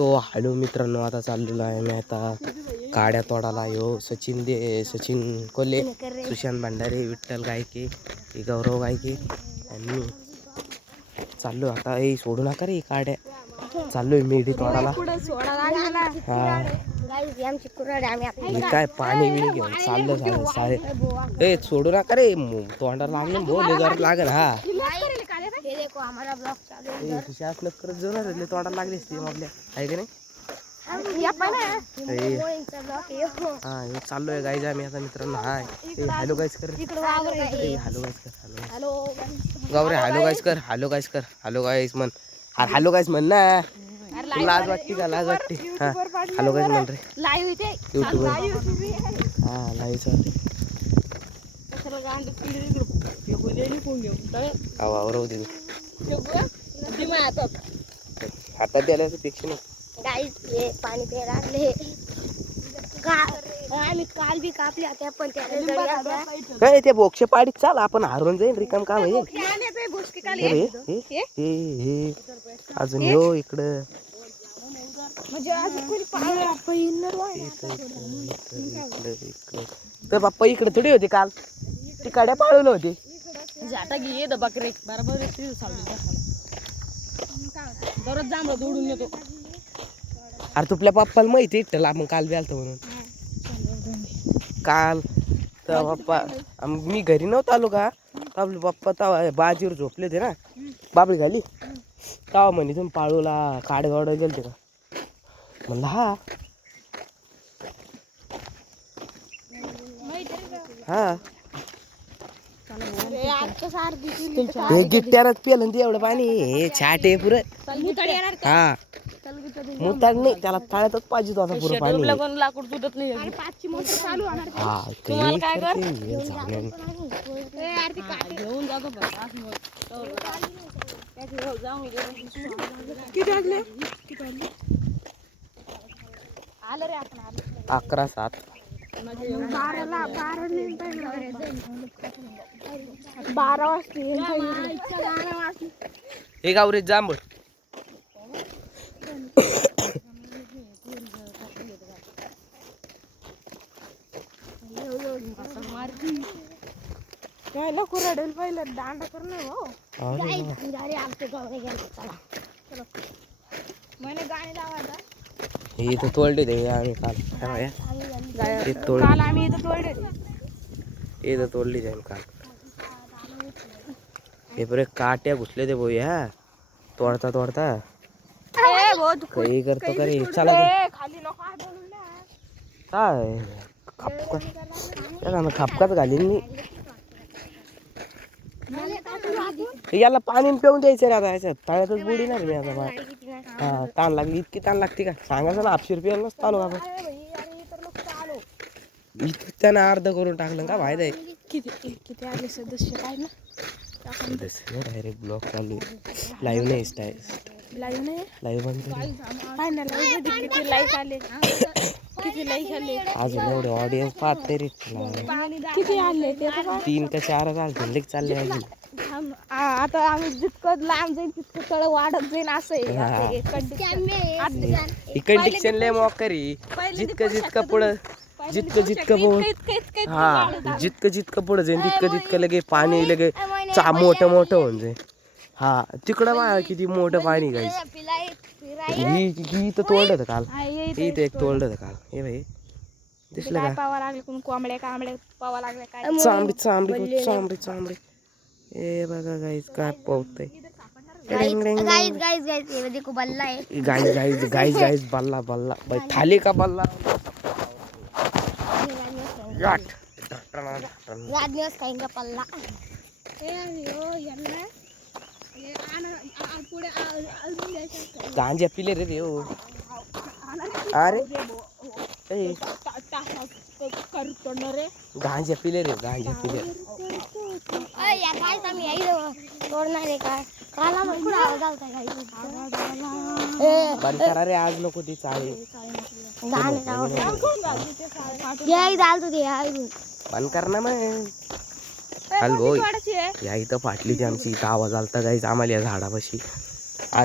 तो हॅलो मित्रांनो, आता चाललेलो आहे मी आता काड्या तोडाला. सचिन कोल्हे, सुशांत भंडारे, विठ्ठल गायके, गौरव गायके आणि मी चाललो आता. सोडू नका रे काड्या. चाललोय मेढी तोडाला. मी काय पाणी बिणी घेऊन चाललो. सोडू नका रे, तोंडाला लागले बोल जोरात लागेल. हा करत जोरात तोंडाला लागली असते आपल्या, आहे की नाही? हा चाललोय गाईज आम्ही आता मित्रांनो. हाय हॅलो गाईज कर, हॅलो गाईज कर, हॅलो गावरे, हॅलो गाईज कर, हॅलो गाईज कर, हॅलो गाईज म्हण. हॅलो गाईज म्हण ना. लाज वाटते का? लाज वाटते. हा हॅलो गाईज म्हण रे. युट्यूब हा लाईव्ह हातात द्यायला पेक्षा नाही. पाणी प्यायला लागले. आम्ही काल बी कापले होते पण काय ते बोक्ष पाडीत चाल आपण हारून जाईन. रिकाम काम आहे हे. अजून येऊ इकडं तर बाप्पा इकडे थोडी होते काल. ती काड्या पाळवलं होते. अरे तुपल्या पप्पाला माहिती इटला मग काल बी आलतो म्हणून. काल तर पप्पा मी घरी नव्हतो आलो का, आपले पप्पा तवा बाजीवर झोपले होते ना बाबळी खाली. तवा म्हणे तुम्ही पाळूला काड्या तोडायला गेलते का? म्हणलं हा. हा हे गिट्ट्यानच पेलं ते एवढं पाणी. हे छाट आहे पुरं. हा मुताड नाही त्याला, तळ्यातच पाहिजे तो आता पुरं पाणी. हा ते 11-7 12 वाजता. हे गावरे जांभळ. रडेल पहिलं दांडा कर ना भाऊ. हे इथं तोडले ते आम्ही काल. काल आम्ही इथं तोडले. इथं तोडली जाईल काल. हे पुरे काट्या घुसले ते भाऊ. ह्या तोडता तोडता काही करतो का रे. चला काय खापकाच घालीन मी. याला पाणी पिऊन द्यायचं रे आता. याच्यात तळ्यातच बुडीणार मी आता. हा ताण लागली. इतकी ताण लागते का सांगायचं ना. 800 रुपये नसतं आलो आपण. त्यानं अर्ध करून टाकलं का फायदा आहे. किती आले सदस्य काय ना. सदस्य डायरेक्ट ब्लॉक चालू. लाईव्ह नाही लाईव्ह नाही. लाईव्ह किती लाईक आले. किती लाईक आले. अजून एवढे ऑडियन्स पाहत रे. किती आले 3 का 4 झाले चालले अजून. आता आम्ही जितकं लांब जाईल तितकं तळ वाढत जाईल असं आहे. कंडिशन लय मोकरी. जितकं पुढं हा जितकं पुढं जाईल तितकं लगे पाणी लगे मोठं होऊन जाईल. हा तिकडं बघा किती मोठं पाणी गाईस. ही इथं तोडलं होतं काल. इथं एक तोडलं होतं काल. हे भाई दिसलं का? पावा लागले कोंबड्या पावा लागल्या काय. चांबडी ए बघा गाईस काय पावतय. गाईस बल्ला भाई थाली का बल्ला. पल्ला गांजा पिले रे देव. अरे गांजा पिले रे. बंद करा रे आज नको ती चाळे. बंद कर ना मग. हॅलो या इथं फाटली ती आमची. इथं आवाज आलता गाईज आम्हाला या झाडापाशी.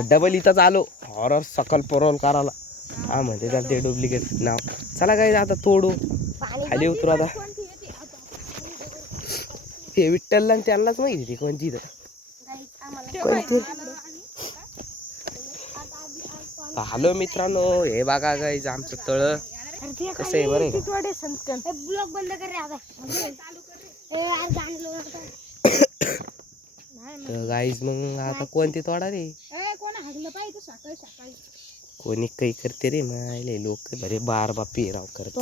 डबल इथंच आलो हॉरर सकल परवल करायला. हा म्हणते त्याला ते डुप्लिकेट नाव. चला काय आता तोडू, खाली उतरू आता. हे विठ्ठलला आणि त्यांनाच माहिती ती कोणती कोणती. हॅलो मित्रांनो, हे बघा गाईज आमचं तळ कसं आहे बरं का. ब्लॉग बंद कर रे आता. तर गाईज मग आता कोणती तोडा रे. कोणी काही करते रे मायले लोक बरे बार बापी राव करत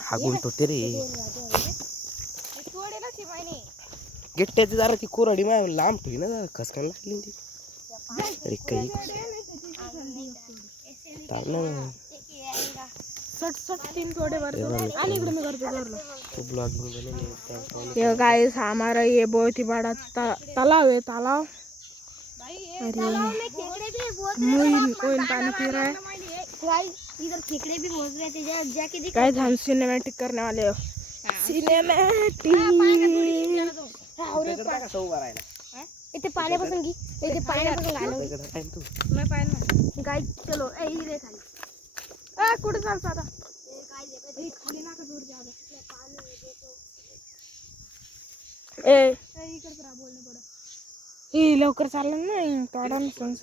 हागून ठेवते रे. गिट्ट्याची जरा ती कोरडी माय लांब ठेवी ना जरा खसकान लागली ती. अरे काही गाइस हमारा ये बहुत ही बड़ा तालाब है। तालाब कोई पानी पी रहा है। इधर खेकड़े भी बहुत रहे थे। जाके गाइस हम सिनेमैटिक करने वाले हो। सिनेमैटिक इथे पाण्यापासून घे, इथे पाण्यापासून घालव मैं पाहिलं गाइस। चलो ए इथे खाली ए कुठे चालतो आता गाइस खाली नाका दूर जा ए इकडे करा बोलणे पड हे लवकर चाललं नाही काढा ना संस